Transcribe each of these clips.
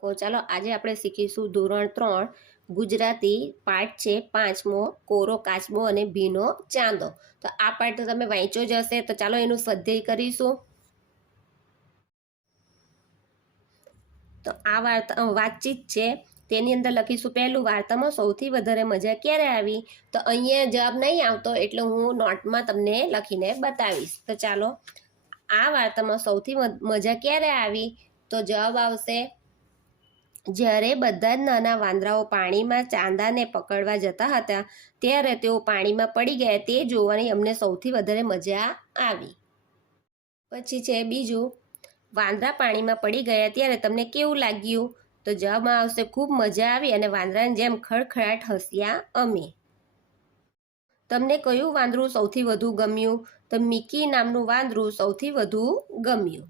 ચાલો આજે આપણે શીખીશું ધોરણ 3 ગુજરાતી પાઠ છે 5મો કોરો કાચબો અને ભીનો ચાંદો। તો આ પાઠ તો તમે વાંચ્યો જ હશે, તો ચાલો એનું સ્વાધ્યાય કરીશું। તો આ વાતચીત છે, તેની અંદર લખીશું પહેલું, વાર્તામાં સૌથી વધારે મજા ક્યારે આવી? તો અહીંયા જવાબ નહીં આવતો એટલે હું નોટમાં તમને લખીને બતાવીશ। તો ચાલો, આ વાર્તામાં સૌથી મજા ક્યારે આવી? તો જવાબ આવશે જ્યારે બધા જ નાના વાંદરાઓ પાણીમાં ચાંદાને પકડવા જતા હતા ત્યારે તેઓ પાણીમાં પડી ગયા, તે જોવાની અમને સૌથી વધારે મજા આવી। પછી છે બીજું, વાંદરા પાણીમાં પડી ગયા ત્યારે તમને કેવું લાગ્યું? તો જવાબમાં આવશે ખૂબ મજા આવી અને વાંદરાની જેમ ખડખડાટ હસ્યા અમે। તમને કયું વાંદરું સૌથી વધુ ગમ્યું? તો મિકી નામનું વાંદરું સૌથી વધુ ગમ્યું।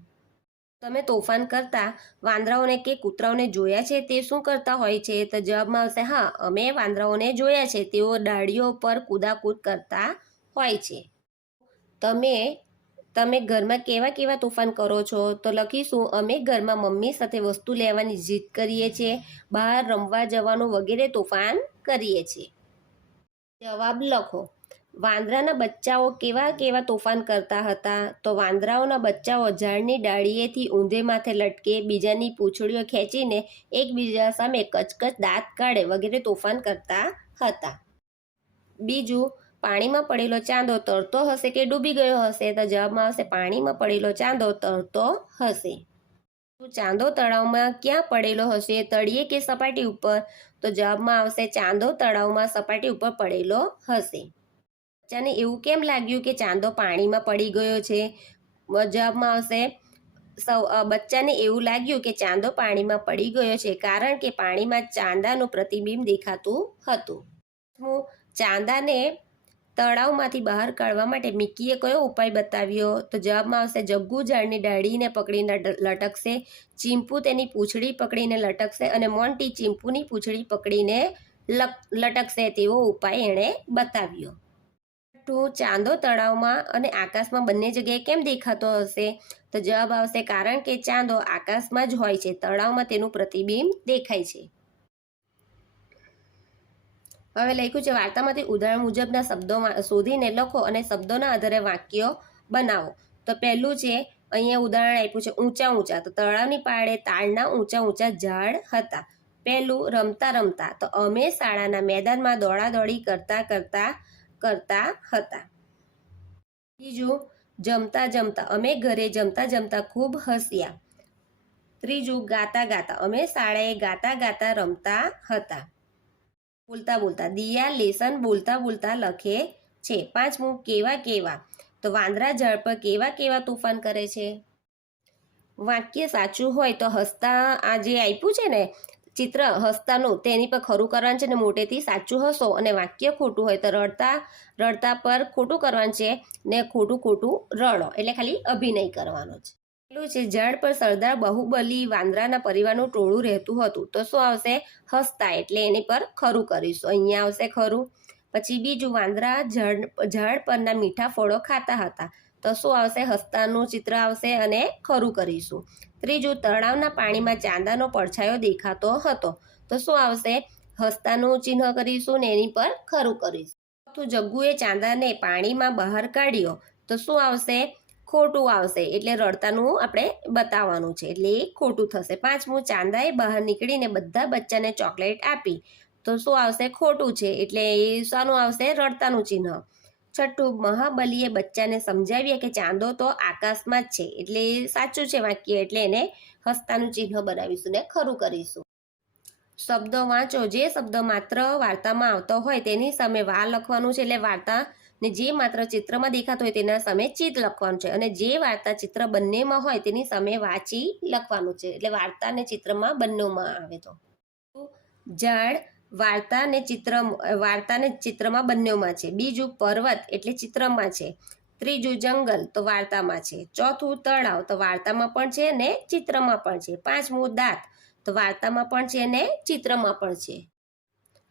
તમે તોફાન કરતા વાંદરાઓને કે કૂતરાઓને જોયા છે? તે શું કરતા હોય છે? તો જવાબમાં આવશે હા, અમે વાંદરાઓને જોયા છે, તેઓ ડાળીઓ પર કૂદાકૂદ કરતા હોય છે। તમે ઘરમાં કેવા કેવા તોફાન કરો છો? તો લખીશું અમે ઘરમાં મમ્મી સાથે વસ્તુ લેવાની જીદ કરીએ છીએ, બહાર રમવા જવાનું વગેરે તોફાન કરીએ છીએ। જવાબ લખો। વાંદરાના બચ્ચાઓ કેવા કેવા તોફાન કરતા હતા? તો વાંદરાઓના બચ્ચાઓ ઝાડની ડાળીએથી ઊંધે માથે લટકે, બીજાની પૂંછડીઓ ખેંચીને એકબીજા સામે કચકચ દાંત કાઢે વગેરે તોફાન કરતા હતા। બીજું, પાણીમાં પડેલો ચાંદો તરતો હશે કે ડૂબી ગયો હશે? તો જવાબમાં આવશે પાણીમાં પડેલો ચાંદો તરતો હશે। ચાંદો તળાવમાં ક્યાં પડેલો હશે? તળિયે કે સપાટી ઉપર? તો જવાબમાં આવશે ચાંદો તળાવમાં સપાટી ઉપર પડેલો હશે। બચ્ચાને એવું કેમ લાગ્યું કે ચાંદો પાણીમાં પડી ગયો છે? જવાબમાં આવશે બચ્ચાને એવું લાગ્યું કે ચાંદો પાણીમાં પડી ગયો છે કારણ કે પાણીમાં ચાંદાનું પ્રતિબિંબ દેખાતું હતું। ચાંદાને તળાવમાંથી બહાર કાઢવા માટે મિકીએ કયો ઉપાય બતાવ્યો? તો જવાબમાં આવશે જગ્ગુ ઝાડની ડાળીને પકડીને લટકશે, ચીંપુ તેની પૂંછડી પકડીને લટકશે અને મોન્ટી ચીંપુની પૂંછડી પકડીને લટકશે તેવો ઉપાય એણે બતાવ્યો। ચાંદો તળાવમાં અને આકાશમાં બંને જગ્યાએ કેમ દેખાતો હશે? તો જવાબ આવશે કારણ કે ચાંદો આકાશમાં જ હોય છે, તળાવમાં તેનું પ્રતિબિંબ દેખાય છે। હવે લખ્યું છે વાર્તામાંથી ઉદાહરણ મુજબના શબ્દો શોધીને લખો અને શબ્દોના આધારે વાક્યો બનાવો। તો પહેલું છે, અહીંયા ઉદાહરણ આપ્યું છે ઊંચા ઊંચા, તો તળાવની પાળે તાડના ઊંચા ઊંચા ઝાડ હતા। પહેલું, રમતા રમતા, તો અમે શાળાના મેદાનમાં દોડાદોડી કરતા હતા। બીજું, જમતા જમતા, અમે ઘરે જમતા જમતા ખૂબ હસ્યા। ત્રીજું, ગાતા ગાતા, અમે શાળાએ ગાતા ગાતા રમતા હતા। બોલતા બોલતા, દિયા લેસન બોલતા બોલતા લખે છે। પાંચમું, કેવા કેવા, તો વાંદરા ઝાડ પર કેવા કેવા તોફાન કરે છે। વાક્ય સાચું હોય તો હસતા, આ જે આપ્યું છે ને ચિત્ર હસતાનું, તેની પર ખરું કરવાનું છે ને મોટેથી સાચું હસો, અને વાક્ય ખોટું હોય તો રડતા પર ખોટું કરવાનું છે ને ખોટું રડો, એટલે ખાલી અભિનય કરવાનો છે। પેલું છે ઝાડ પર સરદાર બાહુબલી વાંદરાના પરિવારનું ટોળું રહેતું હતું, તો શું આવશે? હસતા, એટલે એની પર ખરું કરીશું, અહીંયા આવશે ખરું। પછી બીજું, વાંદરા ઝાડ પરના મીઠા ફળો ખાતા હતા, તો શું આવશે? હસતાનું ચિત્ર આવશે અને ખરું કરીશું। ત્રીજું, તળાવના પાણીમાં ચાંદાનો પડછાયો દેખાતો હતો, તો શું આવશે? હસતાનું ચિહ્ન કરીશું ને એની પર ખરું કરીશું। ચોથું, જગ્ગુએ ચાંદાને પાણીમાં બહાર કાઢ્યો, તો શું આવશે? ખોટું આવશે, એટલે રડતાનું આપણે બતાવવાનું છે, એટલે એ ખોટું થશે। પાંચમું, ચાંદાએ બહાર નીકળીને બધા બચ્ચાને ચોકલેટ આપી, તો શું આવશે? ખોટું છે, એટલે એ શાનું આવશે? રડતાનું ચિહ્ન। છઠ્ઠું, મહાબલીએ બચ્ચાને સમજાવ્યા કે ચાંદો તો આકાશમાં જ છે, એટલે એ સાચું છે વાક્ય, એટલે એને હસતાનું ચિહ્ન બનાવીશું ને ખરું કરીશું। શબ્દો વાંચો, જે શબ્દ માત્ર વાર્તામાં આવતો હોય તેની સામે વા લખવાનું છે, એટલે વાર્તા ને જે માત્ર ચિત્રમાં દેખાતો હોય તેના સામે ચિત લખવાનું છે, અને જે વાર્તા ચિત્ર બંનેમાં હોય તેની સામે વાંચી લખવાનું છે, એટલે વાર્તા ને ચિત્રમાં બંનેમાં આવે। તો ઝાડ વાર્તા ને ચિત્રમાં બંનેમાં છે। બીજું, પર્વત એટલે ચિત્રમાં છે। ત્રીજું, જંગલ તો વાર્તામાં છે। ચોથું, તળાવ તો વાર્તામાં પણ છે ને ચિત્રમાં પણ છે। પાંચમું, દાંત તો વાર્તામાં પણ છે ને ચિત્રમાં પણ છે।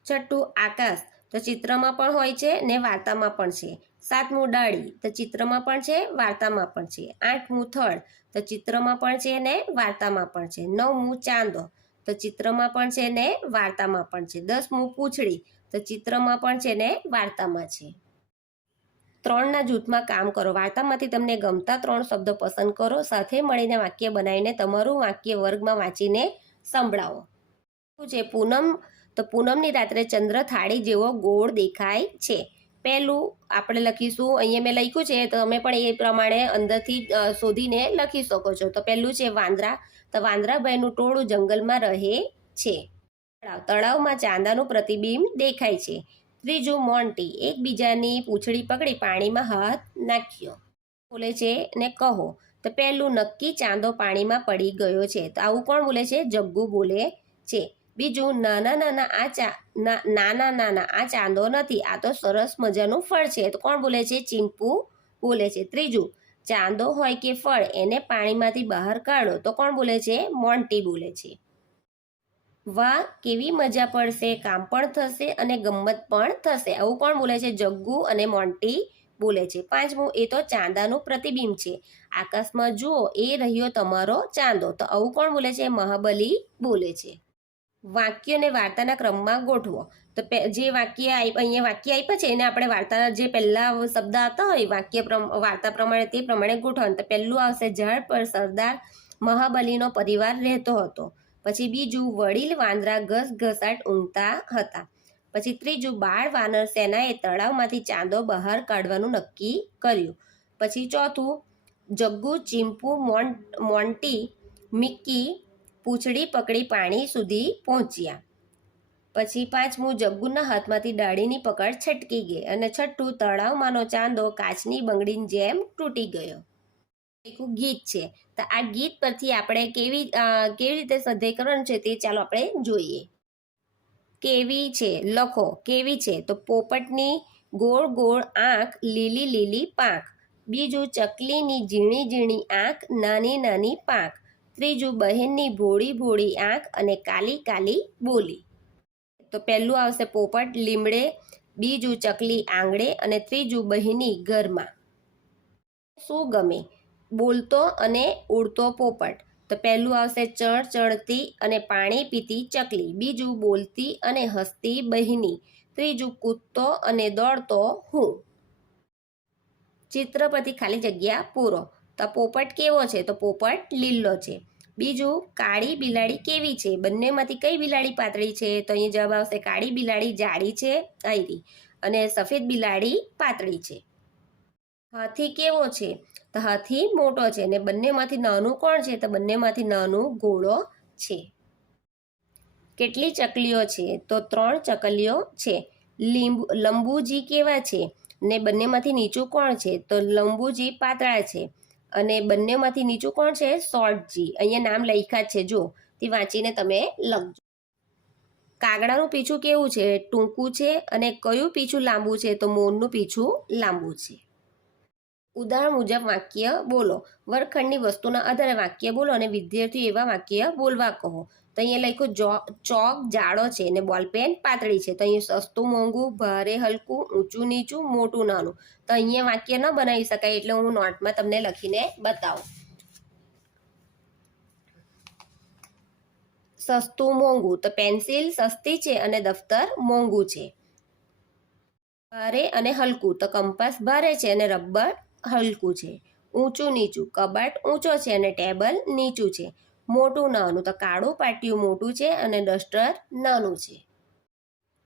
છઠ્ઠું, આકાશ તો ચિત્રમાં પણ હોય છે ને વાર્તામાં પણ છે। સાતમું, ડાળી તો ચિત્રમાં પણ છે, વાર્તામાં પણ છે। આઠમું, થડ તો ચિત્રમાં પણ છે ને વાર્તામાં પણ છે। નવમું, ચાંદો તો ચિત્રમાં પણ છે ને વાર્તામાં પણ છે. 10મું પૂંછડી, તો ચિત્રમાં પણ છે ને વાર્તામાં છે. 3ના જૂથમાં કામ કરો. વાર્તામાંથી તમને ગમતા 3 શબ્દો પસંદ કરો. સાથે મળીને વાક્ય બનાવીને તમારું વાક્ય વર્ગમાં વાંચીને સંભળાવો. શું છે પૂનમ? તો પૂનમની રાત્રે ચંદ્ર થાળી જેવો ગોળ દેખાય છે. પહેલું આપણે લખીશું, અહીંયા મેં લખ્યું છે, તો તમે પણ એ પ્રમાણે અંદરથી શોધીને લખી શકો છો. તો પહેલું છે વાંદરા. તો વાંદરાભાઈનું ટોળું જંગલમાં રહે છે. તળાવમાં ચાંદાનું પ્રતિબિંબ દેખાય છે. ત્રીજું મોન્ટી, એકબીજાની પૂંછડી પકડી પાણીમાં હાથ નાખ્યો. બોલે છે ને કહો. તો પહેલું નક્કી ચાંદો પાણીમાં પડી ગયો છે. તો આવું કોણ બોલે છે? જગ્ગુ બોલે છે. બીજું નાના આ ચાંદો નથી, આ તો સરસ મજાનું ફળ છે. તો કોણ બોલે છે? ચિંપુ બોલે છે. ત્રીજું ચાંદો હોય કે ફળ એને પાણીમાંથી બહાર કાઢો. તો કોણ બોલે છે? મોન્ટી બોલે છે. વાહ કેવી મજા પડશે, કામ પણ થશે અને ગમ્મત પણ થશે. આવું કોણ બોલે છે? જગ્ગુ અને મોન્ટી બોલે છે. 5મું એ તો ચાંદાનું પ્રતિબિંબ છે, આકાશમાં જુઓ એ રહ્યો તમારો ચાંદો. તો આવું કોણ બોલે છે? મહાબલી બોલે છે. વાક્યને વાર્તાના ક્રમમાં ગોઠવો. તો જે વાક્ય અહીંયા વાક્ય આપ્યા છે એને આપણે વાર્તાના જે પહેલા શબ્દ આવતા હોય વાર્તા પ્રમાણે તે પ્રમાણે ગોઠવવાનું. તો પહેલું આવશે ઝાડ પર સરદાર મહાબલીનો પરિવાર રહેતો હતો. પછી બીજું વડીલ વાંદરા ઘસઘસાટ ઊંઘતા હતા. પછી ત્રીજું બાળ વાનર સેનાએ તળાવમાંથી ચાંદો બહાર કાઢવાનું નક્કી કર્યું. પછી ચોથું જગ્ગુ, ચિંપુ, મોન્ટી, મિક્કી પૂંછડી પકડી પાણી સુધી પહોંચ્યા. પછી 5મું જગ્ગુના હાથમાંથી ડાળીની પકડ છટકી ગઈ. અને 6થું તળાવમાંનો ચાંદો કાચની બંગડીની જેમ તૂટી ગયો. એક ગીત છે. તો આ ગીત પરથી આપણે કેવી રીતે સ્વાધ્યાય કરવાનું છે તે ચાલો આપણે જોઈએ. કેવી છે લખો. કેવી છે તો પોપટની ગોળ ગોળ આંખ, લીલી લીલી પાંખ. બીજું ચકલીની ઝીણી ઝીણી આંખ, નાની નાની પાંખ. ત્રીજું બહેનની ભોળી ભોળી આંખ અને કાલી કાલી બોલી. તો પહેલું આવશે પોપટ લીમડે, બીજું ચકલી આંગળે અને ત્રીજું બહેની ઘરમાં. શું ગમે? બોલતો અને ઉડતો પોપટ. તો પહેલું આવશે ચણચણતી અને પાણી પીતી ચકલી, બીજું બોલતી અને હસતી બહેની, ત્રીજું કૂદતો અને દોડતો હું. ચિત્ર પરથી ખાલી જગ્યા પૂરો. તો પોપટ કેવો છે? તો પોપટ લીલો છે. બીજું કાળી બિલાડી કેવી છે? બંનેમાંથી કઈ બિલાડી પાતળી છે? તો અહીં જવાબ આવશે કાળી બિલાડી જાડી છે આયરી અને સફેદ બિલાડી પાતળી છે. હાથી કેવો છે? તો હાથી મોટો છે. અને બંનેમાંથી નાનું કોણ છે? તો બંનેમાંથી નાનું ઘોડો છે. કેટલી ચકલીઓ છે? તો 3 ચકલીઓ છે. લંબુજી કેવા છે? ને બંનેમાંથી નીચું કોણ છે? તો લંબુજી પાતળા છે અને બંનેમાંથી નીચું કોણ છે? શોર્ટજી. અહીંયા નામ લખ્યા છે, જો તે વાંચીને તમે લખજો. કાગડાનું પીછું કેવું છે? ટૂંકું છે. અને કયું પીછું લાંબુ છે? તો મોરનું પીછું લાંબુ છે. ઉદાહરણ મુજબ વાક્ય બોલો. વર્ગખંડની વસ્તુના આધારે વાક્ય બોલો અને વિદ્યાર્થીઓ એવા વાક્ય બોલવા કહો. તો અહીંયા લખ્યું ચોક જાડો છે અને બોલપેન પાતળી છે. તો અહીંયા સસ્તું મોંઘું, ભારે હલકું, ઊંચું નીચું, મોટું નાનું. તો અહીંયા વાક્ય ન બનાવી શકાય એટલે હું નોટમાં તમને લખીને બતાવું. સસ્તું મોંઘું. તો પેન્સિલ સસ્તી છે અને દફતર મોંઘું છે. ભારે અને હલકું. તો કંપાસ ભારે છે અને રબર હલકું છે. ઊંચું નીચું. કબાટ ઊંચો છે અને ટેબલ નીચું છે. મોટું નાનું. તો કાળું પાટિયું મોટું છે અને ડસ્ટર નાનું છે.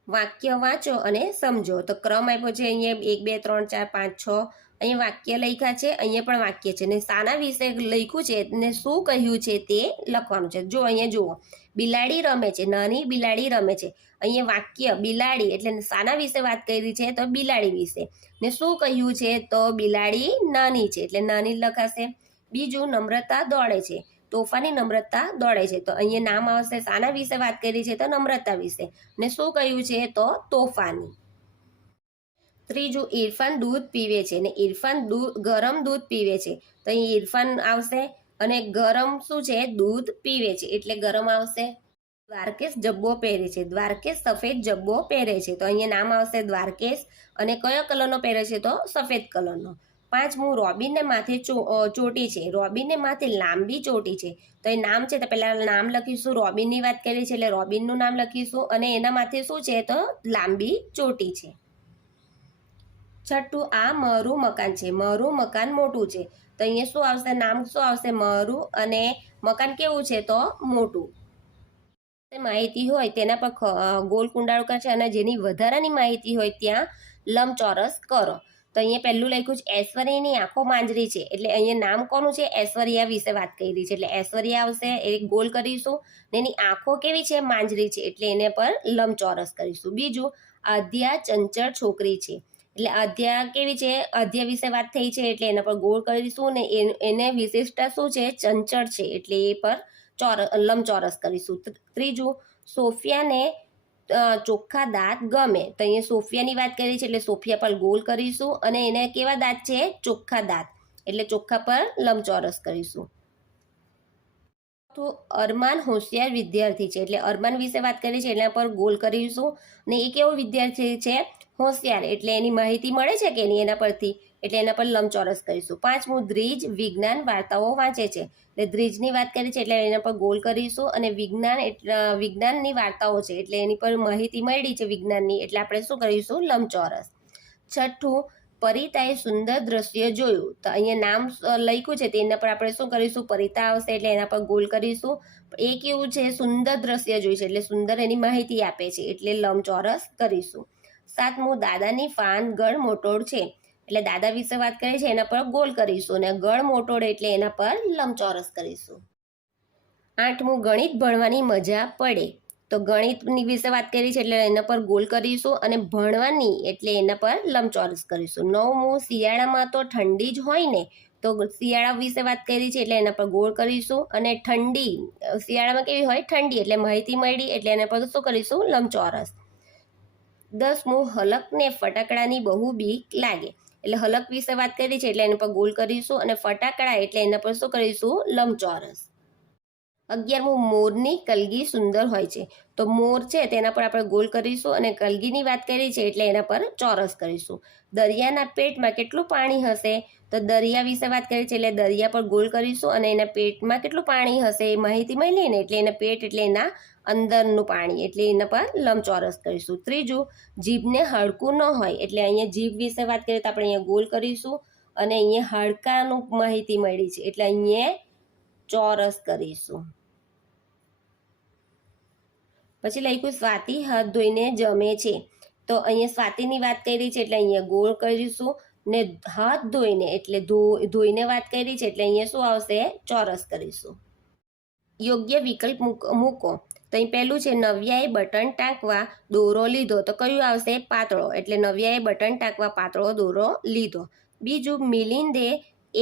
વાક્ય વાંચો અને સમજો. તો ક્રમ આપ્યો છે અહીંયા 1 2 3 4 5 6. અહીંયા વાક્ય લખ્યા છે, અહીંયા પણ વાક્ય છે ને શાના વિશે લખ્યું છે ને શું કહ્યું છે તે લખવાનું છે. જો અહીંયા જુઓ, બિલાડી રમે છે, નાની બિલાડી રમે છે. અહીંયા વાક્ય બિલાડી એટલે શાના વિશે વાત કરી છે? તો બિલાડી વિશે. ને શું કહ્યું છે? તો બિલાડી નાની છે એટલે નાની લખાશે. બીજું નમ્રતા દોડે છે, તોફાની નમ્રતા દોડે છે. તો અહીંયા નામ આવશે શાના વિશે વાત કરી છે? તો નમ્રતા વિશે. ને શું કહ્યું છે? તો તોફાની. ત્રીજું ઇરફાન દૂધ પીવે છે ને ઇરફાન ગરમ દૂધ પીવે છે. તો અહીં ઇરફાન આવશે અને ગરમ શું છે? દૂધ પીવે છે એટલે ગરમ આવશે. દ્વારકેશ જબ્બો પહેરે છે. દ્વારકેશ સફેદ જબ્બો પહેરે છે. તો અહીંયા નામ આવશે દ્વારકેશ અને કયો કલરનો પહેરે છે? તો સફેદ કલરનો. પાંચમું રોબિનને માથે ચોટી છે. રોબિનને માથે લાંબી ચોટી છે. તો એ નામ છે તો પહેલા નામ લખીશું. રોબિનની વાત કરી છે એટલે રોબિનનું નામ લખીશું અને એના માથે શું છે તો લાંબી ચોટી છે. છઠ્ઠું, આ મારું મકાન છે. મારું મકાન મોટું છે. તો અહીંયા શું આવશે? નામ શું આવશે? મારું અને મકાન કેવું છે તો મોટું. માહિતી હોય તેના પર ગોળ કુંડાળો કરશે અને જેની વધારાની માહિતી હોય ત્યાં લંબચોરસ કરો. તો અહીંયા પહેલું લખ્યું છે ઐશ્વર્યાની આંખો માંજરી છે. એટલે અહીંયા નામ કોનું છે? ઐશ્વર્યા વિશે વાત કરી છે એટલે ઐશ્વર્યા આવશે. એ ગોલ કરીશું. એની આંખો કેવી છે? માંજરી છે એટલે એને પર લંબચોરસ કરીશું. બીજું, આધ્યા ચંચળ છોકરી છે. એટલે આધ્યા કેવી છે? આધ્યા વિશે વાત થઈ છે એટલે એના પર ગોળ કરીશું ને એને વિશેષતા શું છે? ચંચળ છે એટલે એ પર લંબચોરસ કરીશું. ત્રીજું, સોફિયાને ચોખ્ખા દાંત ગમે. તો અહીંયા સોફિયાની વાત કરી છે એટલે સોફિયા પર ગોલ કરીશું અને એને કેવા દાંત છે? ચોખ્ખા દાંત એટલે ચોખ્ખા પર લંબચોરસ કરીશું. તો અરમાન હોશિયાર વિદ્યાર્થી છે એટલે અરમાન વિશે વાત કરી છે એના પર ગોલ કરીશું ને એ કેવો વિદ્યાર્થી છે? હોશિયાર. એટલે એની માહિતી મળે છે કે નહીં એના પરથી એટલે એના પર લંબચોરસ કરીશું. પાંચમું, દ્વિજ વિજ્ઞાન વાર્તાઓ વાંચે છે. એટલે દ્વિજની વાત કરી છે એટલે એના પર ગોલ કરીશું અને વિજ્ઞાનની વાર્તાઓ છે એટલે એની પર માહિતી મળી છે વિજ્ઞાનની એટલે આપણે શું કરીશું? લંબચોરસ. છઠ્ઠું, પરિતાએ સુંદર દ્રશ્ય જોયું. તો અહીંયા નામ લખ્યું છે તેના પર આપણે શું કરીશું? પરિતા આવશે એટલે એના પર ગોલ કરીશું. એ કેવું છે? સુંદર દ્રશ્ય જોયું છે એટલે સુંદર એની માહિતી આપે છે એટલે લંબચોરસ કરીશું. સાતમું, દાદાની ફાન ગળ મોટોડ છે. એટલે દાદા વિશે વાત કરી છે એના પર ગોલ કરીશું અને ગળ મોટોડ એટલે એના પર લંબચોરસ કરીશું. આઠમું, ગણિત ભણવાની મજા પડે. તો ગણિતની વિશે વાત કરી છે એટલે એના પર ગોલ કરીશું અને ભણવાની એટલે એના પર લંબચોરસ કરીશું. નવમું, શિયાળામાં તો ઠંડી જ હોય ને. તો શિયાળા વિશે વાત કરી છે એટલે એના પર ગોળ કરીશું અને ઠંડી શિયાળામાં કેવી હોય? ઠંડી એટલે માહિતી મળી એટલે એના પર શું કરીશું? લંબચોરસ. દસમું, હલકને ફટાકડાની બહુ બીક લાગે. એટલે હલક વિશે વાત કરી છે એટલે એના પર ગોલ કરીશું અને ફટાકડા એટલે એના પર શું કરીશું? લંબચોરસ. 11મું, મોરની કલગી સુંદર હોય છે. તો મોર છે તેના પર આપણે ગોલ કરીશું અને કલગીની વાત કરી છે એટલે એના પર ચોરસ કરીશું. દરિયાના પેટમાં કેટલું પાણી હશે? તો દરિયા વિશે વાત કરી છે એટલે દરિયા પર ગોલ કરીશું અને એના પેટમાં કેટલું પાણી હશે એ માહિતી મળી ને એટલે એના પેટ એટલે એના અંદરનું પાણી એટલે એના પર લંબચોરસ કરીશું. ત્રીજું, જીભને હાડકું ન હોય. એટલે અહીંયા જીભ વિશે વાત કરીએ તો આપણે અહીંયા ગોલ કરીશું અને અહીંયા હાડકાનું માહિતી મળી છે એટલે અહીંયા ચોરસ કરીશું. પછી લખ્યું સ્વાતિ હાથ ધોઈને જમે છે. તો અહીંયા સ્વાતિની વાત કરી છે એટલે અહીંયા ગોળ કરીશું ને હાથ ધોઈને એટલે ધોઈને વાત કરી છે એટલે અહીંયા શું આવશે? ચોરસ કરીશું. યોગ્ય વિકલ્પ મૂકો. તો અહીં પહેલું છે નવ્યાએ બટન ટાંકવા દોરો લીધો. તો કયું આવશે? પાતળો. એટલે નવ્યાએ બટન ટાંકવા પાતળો દોરો લીધો. બીજું, મિલિંદે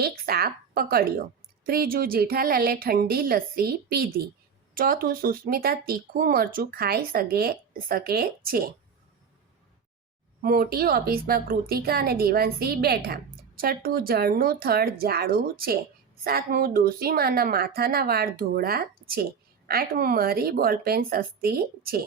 એક સાપ પકડ્યો. ત્રીજું, જેઠાલાલે ઠંડી લસ્સી પીધી. ચોથું, સુસ્મિતા તીખું મરચું ખાઈ શકે છે. મોટી ઓફિસમાં કૃતિકા અને દેવાંશી બેઠા. છઠ્ઠું, જળનું થડ જાડું છે. સાતમું, ડોશીમાના માથાના વાળ ધોળા છે. આઠમું, મારી બોલપેન સસ્તી છે.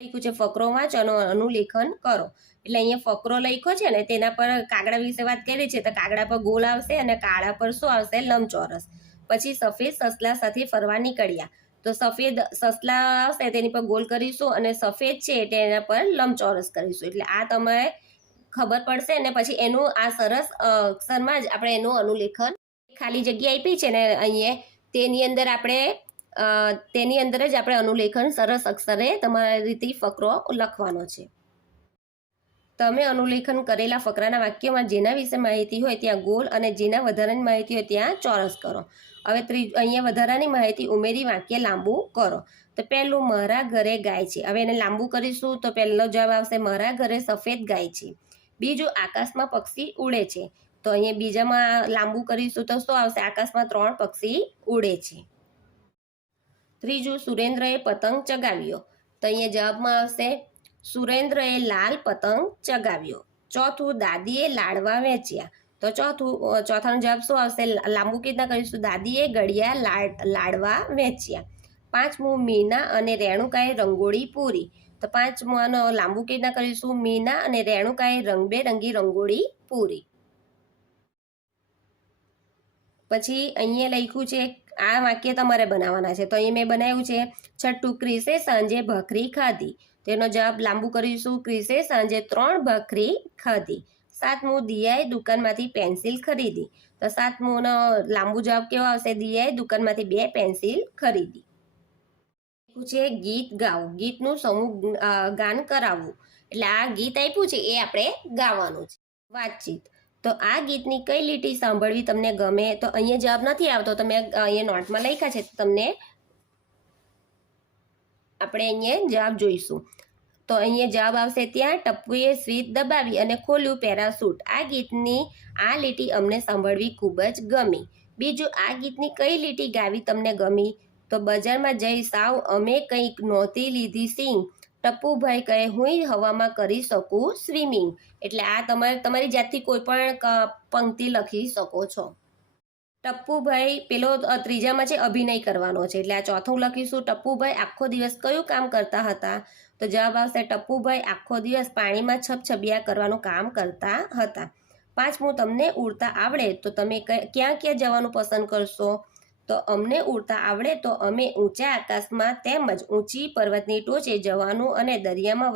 લખ્યું છે ફકરો વાંચો અને અનુલેખન કરો. એટલે અહીંયા ફકરો લખ્યો છે ને તેના પર કાગડા વિશે વાત કરી છે તો કાગડા પર ગોલ આવશે અને કાળા પર શું આવશે? લંબચોરસ. પછી સફેદ સસલા સાથે ફરવા નીકળ્યા. તો સફેદ સસલા આવશે તેની પર ગોલ કરીશું અને સફેદ છે એટલે એના પર લંબચોરસ કરીશું. એટલે આ તમારે ખબર પડશે અને પછી એનું આ સરસ અક્ષરમાં જ આપણે એનું અનુલેખન ખાલી જગ્યા આપી છે ને અહીંયા તેની અંદર જ આપણે અનુલેખન સરસ અક્ષરે તમારી રીતે ફકરો લખવાનો છે. તમે અનુલેખન કરેલા ફકરાના વાક્યમાં જેના વિશે માહિતી હોય ત્યાં ગોલ અને જેના વધારાની માહિતી હોય ત્યાં ચોરસ કરો. હવે અહીંયા વધારાની માહિતી ઉમેરી વાક્ય લાંબુ કરો. તો પહેલું, મારા ઘરે ગાય છે. હવે એને લાંબુ કરીશું તો પહેલો જવાબ આવશે મારા ઘરે સફેદ ગાય છે. બીજું, આકાશમાં પક્ષી ઉડે છે. તો અહીંયા બીજામાં લાંબુ કરીશું તો શું આવશે? આકાશમાં 3 પક્ષી ઉડે છે. ત્રીજું, સુરેન્દ્રએ પતંગ ચગાવ્યો. તો અહીંયા જવાબમાં આવશે સુરેન્દ્રએ લાલ પતંગ ચગાવ્યો. ચોથું, દાદીએ લાડવા વેચ્યા. તો ચોથાનો જવાબ શું આવશે? લાંબુ કેવી કરીશું? દાદીએ ગળ્યા લાડવા વેચ્યા. પાંચમું, મીના અને રેણુકાએ રંગોળી પૂરી. તો પાંચમાનો લાંબુ કેવી કરીશું? મીના અને રેણુકાએ રંગબેરંગી રંગોળી પૂરી. પછી અહીંયા લખ્યું છે આ વાક્ય તમારે બનાવવાના છે. તો અહીંયા મેં બનાવ્યું છે છઠ્ઠું, ક્રિસે સાંજે ભાખરી ખાધી. તેનો જવાબ લાંબુ કરીશું, ક્રિસે સાંજે 3 ભાખરી ખાધી. સાતમું, દિયાએ દુકાનમાંથી પેન્સિલ ખરીદી. તો સાતમુંનો લાંબુ જવાબ કેવો આવશે? દિયાએ દુકાનમાંથી 2 પેન્સિલ ખરીદી. છે ગીત ગાવું, ગીતનું સમૂહ ગાન કરાવવું. એટલે આ ગીત આપ્યું છે એ આપણે ગાવાનું છે. વાતચીત, તો આ ગીતની કઈ લીટી સાંભળવી તમને ગમે? તો અહીંયા જવાબ નથી આવતો, તમે અહીંયા નોટમાં લખ્યા છે, તમને આપણે અહીંયા જવાબ જોઈશું. તો અહીંયા જવાબ આવશે ત્યાં ટપ્પુએ સ્વિચ દબાવી અને ખોલ્યું પેરાશૂટ. આ ગીતની આ લીટી અમને સાંભળવી ખૂબ જ ગમી. બીજું, આ ગીતની કઈ લીટી ગાવી તમને ગમી? તો બજારમાં જઈ સાવ અમે કંઈક નહોતી લીધી સિંગ. ટપ્પુભાઈ કહે હું હવામાં કરી શકું સ્વિમિંગ. એટલે આ તમારી જાતથી કોઈ પણ પંક્તિ લખી શકો છો. ટપ્પુભાઈ પેલો ત્રીજામાં છે અભિનય કરવાનો છે, એટલે આ ચોથું લખીશું. ટપ્પુભાઈ આખો દિવસ કયું કામ કરતા હતા? તો જવાબ આવશે ટપ્પુભાઈ આખો દિવસ પાણીમાં છબછબિયા કરવાનું કામ કરતા હતા. પાંચમું, તમને ઉડતા આવડે તો તમે ક્યાં ક્યાં જવાનું પસંદ કરશો? તો અમને ઉડતા આવડે તો અમે ઊંચા આકાશમાં તેમજ ઊંચી પર્વતની ટોચે જવાનું અને દરિયામાં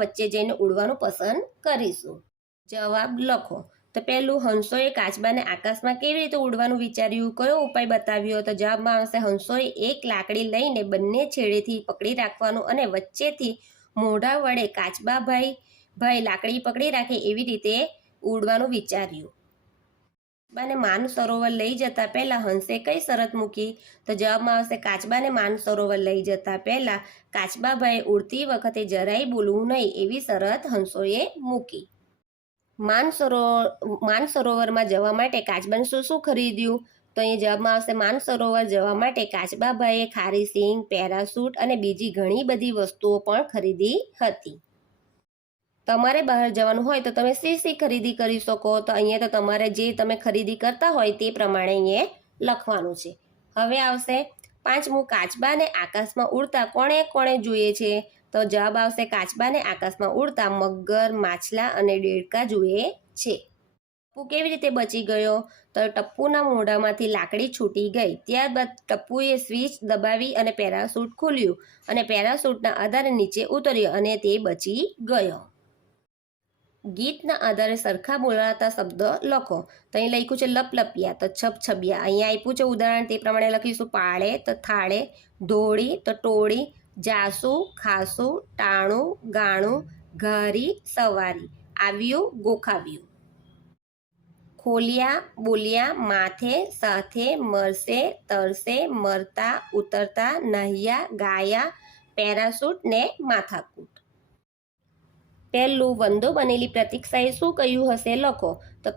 વચ્ચે જઈને ઉડવાનું પસંદ કરીશું. જવાબ લખો. તો પહેલું, હંસોએ કાચબાને આકાશમાં કેવી રીતે ઉડવાનું વિચાર્યું? કયો ઉપાય બતાવ્યો? તો જવાબમાં આવશે હંસોએ એક લાકડી લઈને બંને છેડેથી પકડી રાખવાનું અને વચ્ચેથી મોઢા વડે કાચબાભાઈ લાકડી પકડી રાખે એવી રીતે ઉડવાનું વિચાર્યું. કાચબાને માનસરોવર લઈ જતા પહેલા હંસે કઈ શરત મૂકી? તો જવાબમાં આવશે કાચબાને માનસરોવર લઈ જતા પહેલા કાચબાભાઈએ ઉડતી વખતે જરાય બોલવું નહીં એવી શરત હંસોએ મૂકી. માનસરોવરમાં જવા માટે કાચબાને શું ખરીદ્યું? તો અહીંયા જવાબમાં આવશે માનસરોવર જવા માટે કાચબાભાઈએ ખારી સિંગ, પેરાશૂટ અને બીજી ઘણી બધી વસ્તુઓ પણ ખરીદી હતી. તમારે બહાર જવાનું હોય તો તમે શી ખરીદી કરી શકો? તો અહીંયા તો તમારે જે તમે ખરીદી કરતા હોય તે પ્રમાણે અહીંયા લખવાનું છે. હવે આવશે પાંચમું, કાચબાને આકાશમાં ઉડતા કોણે કોણે જોઈએ છે? તો જવાબ આવશે કાચબાને આકાશમાં ઉડતા મગર, માછલા અને દેડકા જુએ છે. ટપ્પુ કેવી રીતે બચી ગયો? તો ટપ્પુના મોઢામાંથી લાકડી છૂટી ગઈ. ત્યારબાદ ટપ્પુએ સ્વિચ દબાવી અને પેરાશૂટ ખોલ્યું અને પેરાશૂટના આધારે નીચે ઉતર્યો અને તે બચી ગયો. ગીતના આધારે સરખા બોલાતા શબ્દ લખો. તો અહીં લખ્યું છે લપલપિયા, તો છબછબિયા. અહીંયા આપ્યું છે ઉદાહરણ, તે પ્રમાણે લખીશું. પાળે તો થાળે, ધોળી તો ટોળી, જાસુ ખાસું, ટાણું ગાણું, ઘારી સવારી, આવ્યું ગોખાવ્યું. ખોલ્યા બોલ્યા, માથે સાથે, મરસે તરસે, મરતા ઉતરતા, નહ્યા ગાયા, પેરાશૂટ ને માથાકૂટ. પહેલું, વંદો બનેલી પ્રતીક્ષાએ શું કહ્યું હશે? લખો. તો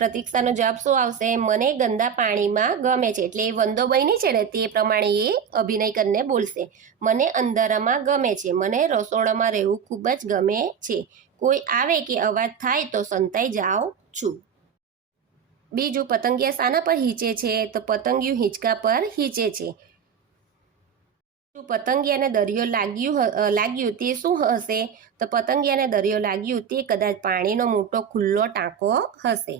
પ્રતીક્ષાનો જવાબ શું આવશે? મને ગંદા પાણીમાં ગમે છે. એટલે એ વંદો બની છે ને તે પ્રમાણે એ અભિનય કરીને બોલશે. મને અંધારામાં ગમે છે. મને રસોડામાં રહેવું ખૂબ જ ગમે છે. કોઈ આવે કે અવાજ થાય તો સંતાઈ જાઉં છું. બીજું, પતંગિયા શાના પર હીચે છે? તો પતંગિયું હિંચકા પર હીચે છે. પતંગિયાને દરિયો લાગ્યું તે શું હશે? તો પતંગિયાને દરિયો લાગ્યું તે કદાચ પાણીનો મોટો ખુલ્લો ટાંકો હશે.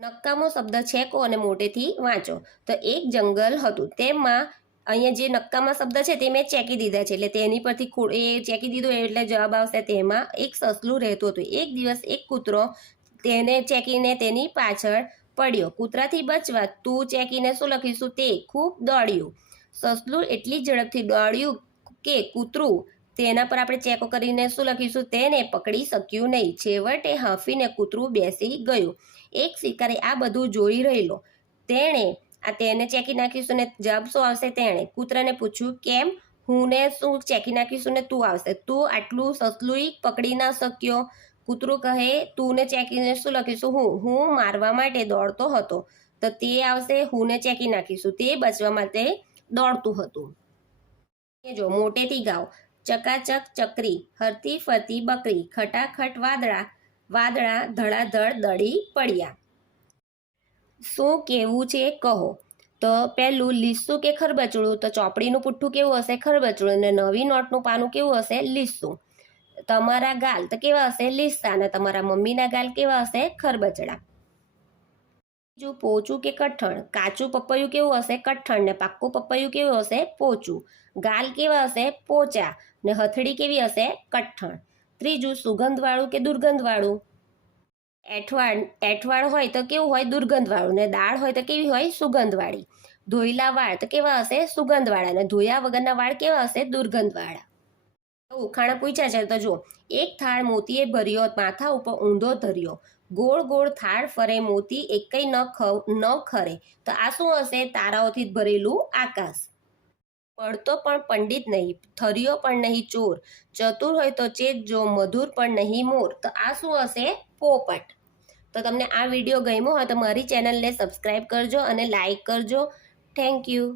નક્કામો શબ્દ છેકો અને મોટેથી વાંચો. તો એક જંગલ હતું, તેમાં અહીંયા જે નક્કામા શબ્દ છે તે મેં ચેકી દીધા છે, એટલે તેની પરથી એ ચેકી દીધું એટલે જવાબ આવશે તેમાં એક સસલું રહેતું હતું. એક દિવસ એક કૂતરો તેને ચેકીને તેની પાછળ પડ્યો. કૂતરાથી બચવા તું ચેકીને શું લખીશું? તે ખૂબ દોડ્યું. સસલું એટલી ઝડપથી દોડ્યું કે કૂતરું તેના પર આપણે ચેકો કરીને શું લખીશું? તેને પકડી શક્યું નહીં. છેવટે હાંફીને કૂતરું બેસી ગયું. એક શિકારી આ બધું જોઈ રહેલો. તેને ચેકી નાખીશું ને જવાબ શું આવશે? તેણે કૂતરાને પૂછ્યું કેમ? હું ને શું ચેકી નાખીશું ને તું આવશે. તું આટલું સસલું પકડી ના શક્યો? કૂતરું કહે તું ને ચેકીને શું લખીશું? હું મારવા માટે દોડતો હતો. તો તે આવશે હું ને ચેકી નાખીશું. તે બચવા માટે દોડતું હતું. જો મોટેથી ગાઓ. ચકાચક ચકરી, હરતી ફરતી બકરી, ખટાખટ વાદળા ધડાધડ દળી પડ્યા. શું કેવું છે કહો. તો પહેલું, લીસું કે ખરબચડું? તો ચોપડીનું પુઠ્ઠું કેવું હશે? ખરબચડું. અને નવી નોટનું પાનું કેવું હશે? લીસું. તમારા ગાલ તો કેવા હશે? લીસા. અને તમારા મમ્મીના ગાલ કેવા હશે? ખરબચડા. જો પોચું કે કઠણ, કાચું પપૈયું કેવું હશે? કઠણ. ને પાક્કું પપૈયું કેવું હશે? પોચું. ગાલ કેવા હશે? પોચા. ને હથડી કેવી હશે? કઠણ. ત્રીજું, સુગંધવાળું કે દુર્ગંધવાળું? એઠવાડ હોય તો કેવું હોય? દુર્ગંધવાળું. ને દાળ હોય તો કેવી હોય? સુગંધવાળી. ધોયેલા વાળ તો કેવા હશે? સુગંધવાળા. ને ધોયા વગરના વાળ કેવા હશે? દુર્ગંધવાળા. ઉખાણા પૂછ્યા છે તો જો, એક થાળ મોતીએ ભર્યો, માથા ઉપર ઊંધો ધર્યો, ગોળ ગોળ થાળ ફરે, મોતી એકેય ન ખરે, તો આ શું હશે? તારાઓથી ભરેલું આકાશ. પડતો પણ પંડિત નહીં, થર્યો પણ નહીં ચોર, ચતુર હોય તો ચેતજો, મધુર પણ નહીં મોર, તો આ શું હશે? પોપટ. તો તમને આ વિડીયો ગમ્યો હોય તો મારી ચેનલને સબસ્ક્રાઈબ કરજો અને લાઈક કરજો. Thank you.